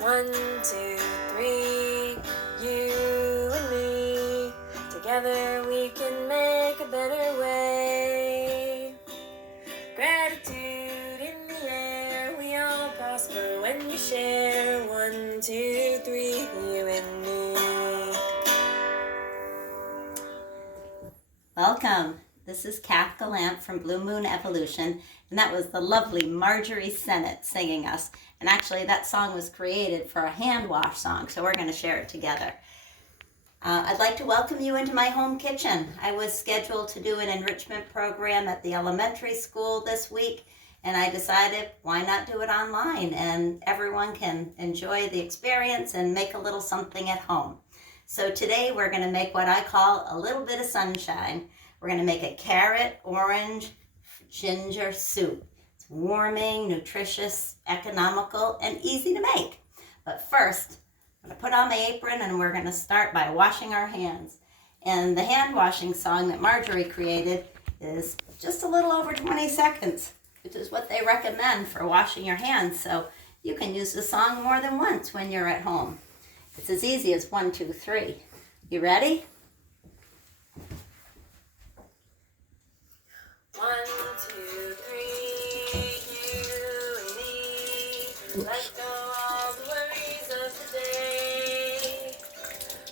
1, 2, 3, you and me. Together we can make a better way. Gratitude in the air, we all prosper when you share. 1, 2, 3, you and me. Welcome. This is Kath Gallant from Blue Moon Evolution, and that was the lovely Marjorie Sennett singing us. And actually, that song was created for a hand wash song, so we're going to share it together. I'd like to welcome you into my home kitchen. I was scheduled to do an enrichment program at the elementary school this week, and I decided why not do it online, and everyone can enjoy the experience and make a little something at home. So today we're going to make what I call a little bit of sunshine. We're going to make a carrot, orange, ginger soup. It's warming, nutritious, economical, and easy to make. But first, I'm going to put on my apron and we're going to start by washing our hands. And the hand washing song that Marjorie created is just a little over 20 seconds, which is what they recommend for washing your hands. So you can use the song more than once when you're at home. It's as easy as 1, 2, 3. You ready? 1, 2, 3, you and me. Let go all the worries of today.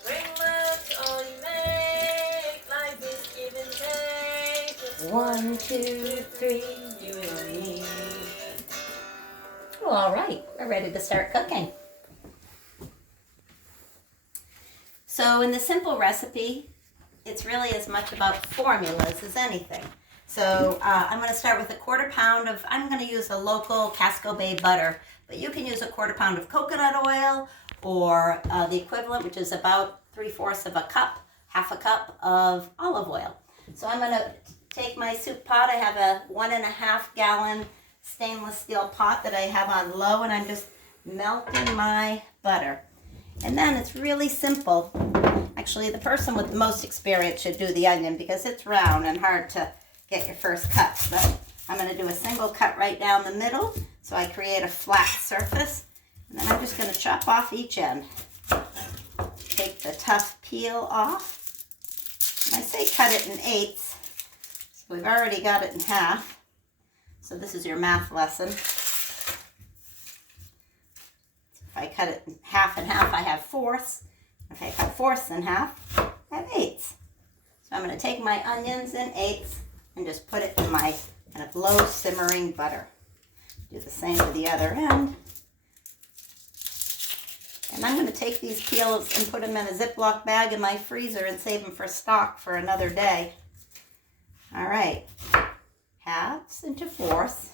Bring much all you make. Life is give and take. 1, 2, 3, you and me. Well, all right, we're ready to start cooking. So in the simple recipe, it's really as much about formulas as anything. So I'm going to start with a 1/4 pound of, I'm going to use a local Casco Bay butter, but you can use a 1/4 pound of coconut oil or the equivalent, which is about 3/4 of a cup, 1/2 cup of olive oil. So I'm going to take my soup pot. I have a 1.5 gallon stainless steel pot that I have on low, and I'm just melting my butter. And then it's really simple. Actually, the person with the most experience should do the onion because it's round and hard to get your first cut. But I'm going to do a single cut right down the middle so I create a flat surface. And then I'm just going to chop off each end. Take the tough peel off. And I say cut it in eighths. So we've already got it in half. So this is your math lesson. If I cut it in half and half, I have fourths. If I cut fourths in half, I have eighths. So I'm going to take my onions in eighths and just put it in my kind of low simmering butter. Do the same to the other end. And I'm going to take these peels and put them in a Ziploc bag in my freezer and save them for stock for another day. All right. Halves into fourths,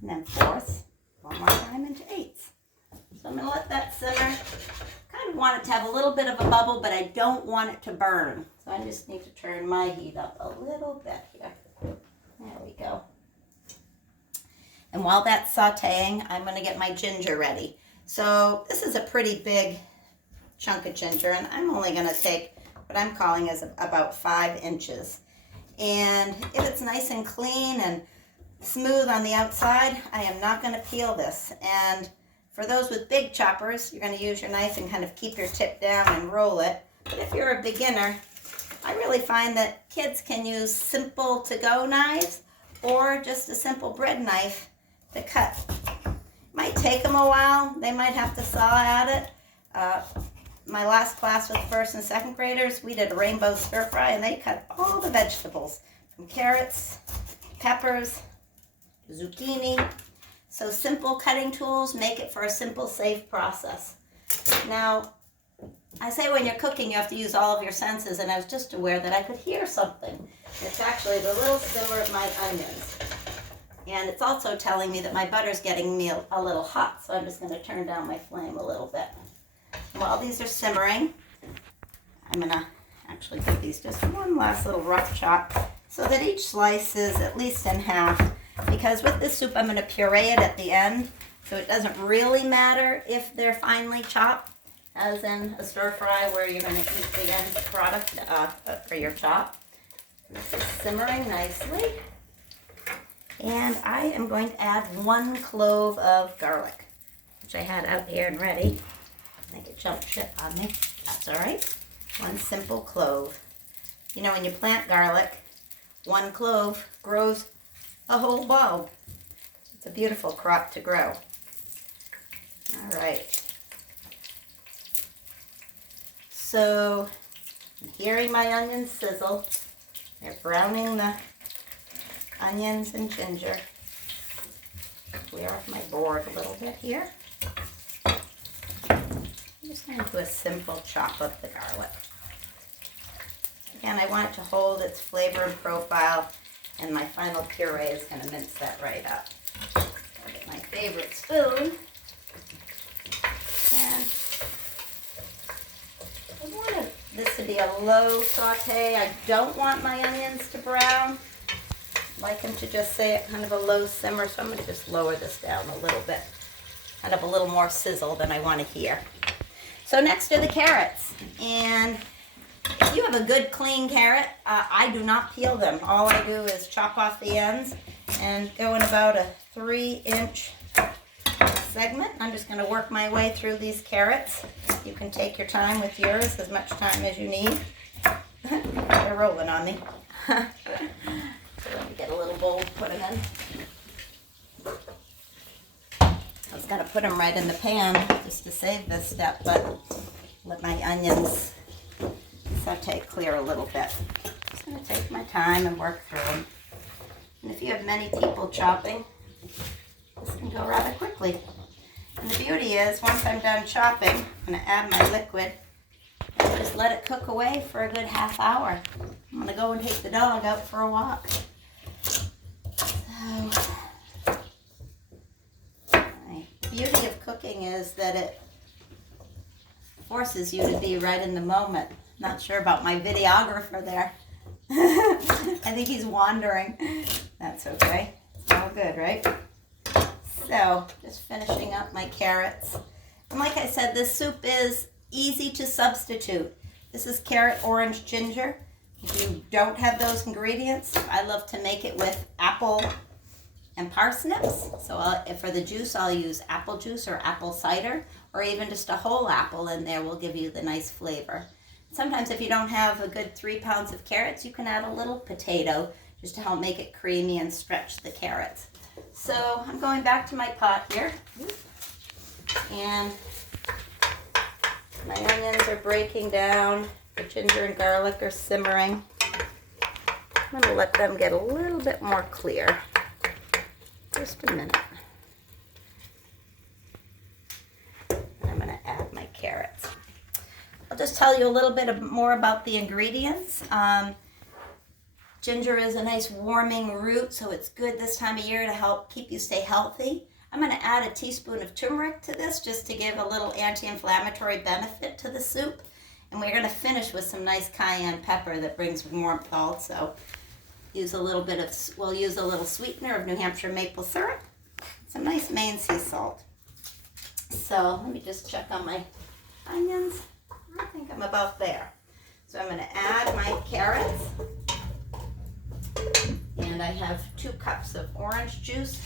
and then fourths, one more time into eighths. So I'm going to let that simmer. Kind of want it to have a little bit of a bubble, but I don't want it to burn. So I just need to turn my heat up a little bit here. There we go. And while that's sauteing, I'm going to get my ginger ready. So this is a pretty big chunk of ginger, and I'm only going to take what I'm calling is about 5 inches. And if it's nice and clean and smooth on the outside, I am not going to peel this. And for those with big choppers, you're going to use your knife and kind of keep your tip down and roll it. But if you're a beginner, I really find that kids can use simple to-go knives or just a simple bread knife to cut. Might take them a while. They might have to saw at it. My last class with first and second graders, we did a rainbow stir fry, and they cut all the vegetables, from carrots, peppers, zucchini. So simple cutting tools make it for a simple, safe process. Now, I say when you're cooking, you have to use all of your senses, and I was just aware that I could hear something. It's actually the little simmer of my onions. And it's also telling me that my butter's getting me a little hot, so I'm just going to turn down my flame a little bit. While these are simmering, I'm going to actually give these just one last little rough chop so that each slice is at least in half. Because with this soup, I'm going to puree it at the end, so it doesn't really matter if they're finely chopped, as in a stir fry where you're going to eat the end product for your chop. This is simmering nicely. And I am going to add 1 clove of garlic. which I had out here and ready. I think it jumped ship on me. That's all right. 1 simple clove. You know, when you plant garlic, 1 clove grows a whole bulb. It's a beautiful crop to grow. All right. So, I'm hearing my onions sizzle. They're browning the onions and ginger. Clear off my board a little bit here. I'm just going to do a simple chop of the garlic. Again, I want it to hold its flavor and profile, and my final puree is going to mince that right up. I'll get my favorite spoon. And I want this to be a low saute. I don't want my onions to brown. I like them to just stay at kind of a low simmer, so I'm going to just lower this down a little bit. Kind of a little more sizzle than I want to hear. So next are the carrots. And if you have a good clean carrot, I do not peel them. All I do is chop off the ends and go in about a 3-inch segment. I'm just going to work my way through these carrots. You can take your time with yours, as much time as you need. They're rolling on me. So let me get a little bowl to put them in. I was going to put them right in the pan just to save this step, but let my onions saute clear a little bit. Just going to take my time and work through them. And if you have many people chopping, this can go rather quickly. And the beauty is, once I'm done chopping, I'm going to add my liquid and just let it cook away for a good half hour. I'm going to go and take the dog out for a walk. So, the beauty of cooking is that it forces you to be right in the moment. Not sure about my videographer there. I think he's wandering. That's okay. It's all good, right? So, just finishing up my carrots. And like I said, this soup is easy to substitute. This is carrot, orange, ginger. If you don't have those ingredients, I love to make it with apple and parsnips. So for the juice, I'll use apple juice or apple cider, or even just a whole apple in there will give you the nice flavor. Sometimes if you don't have a good 3 pounds of carrots, you can add a little potato just to help make it creamy and stretch the carrots. So I'm going back to my pot here, and my onions are breaking down. The ginger and garlic are simmering. I'm going to let them get a little bit more clear. Just a minute. And I'm going to add my carrots. I'll just tell you a little bit more about the ingredients. Ginger is a nice warming root, so it's good this time of year to help keep you stay healthy. I'm going to add a teaspoon of turmeric to this just to give a little anti-inflammatory benefit to the soup. And we're going to finish with some nice cayenne pepper that brings warmth also. We'll use a little sweetener of New Hampshire maple syrup. Some nice Maine sea salt. So let me just check on my onions. I think I'm about there. So I'm going to add my carrots. And I have 2 cups of orange juice.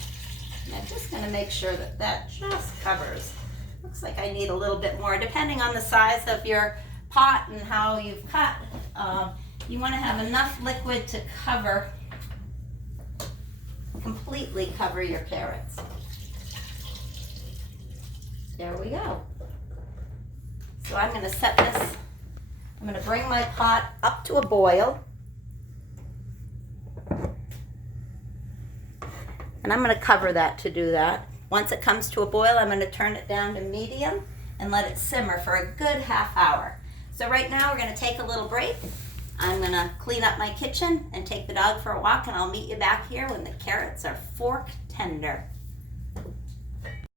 And I'm just going to make sure that that just covers. Looks like I need a little bit more, depending on the size of your pot and how you've cut. You want to have enough liquid to completely cover your carrots. There we go. So I'm going to set this, I'm going to bring my pot up to a boil. And I'm going to cover that to do that. Once it comes to a boil, I'm going to turn it down to medium and let it simmer for a good half hour. So right now we're going to take a little break. I'm going to clean up my kitchen and take the dog for a walk, and I'll meet you back here when the carrots are fork tender.